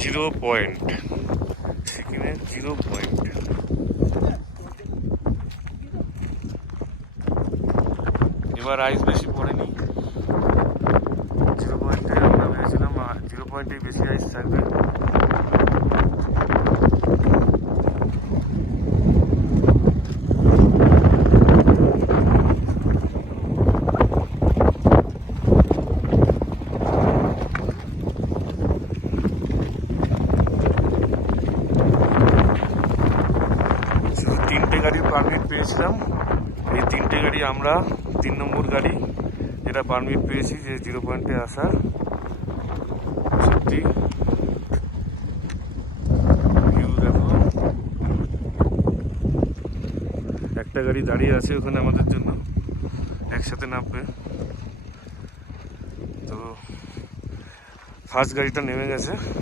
Zero point, সিকিমের zero point. এবার আইস বেশি পড়েনি। জিরো পয়েন্টে আমরা ভেবেছিলাম জিরো পয়েন্টেই বেশি আইস থাকবে। শুধু 3টে গাড়ির পারমিট পেয়েছিলাম। এই 3টে গাড়ি আমরা 3 নম্বর গাড়ি যেটা পারমিট পেয়েছি যে জিরো পয়েন্টে আসার। সত্যি ভিউ দেখো, একটা গাড়ি দাঁড়িয়ে আছে ওখানে আমাদের জন্য, একসাথে নামবে। তো ফার্স্ট গাড়িটা নেমে গেছে।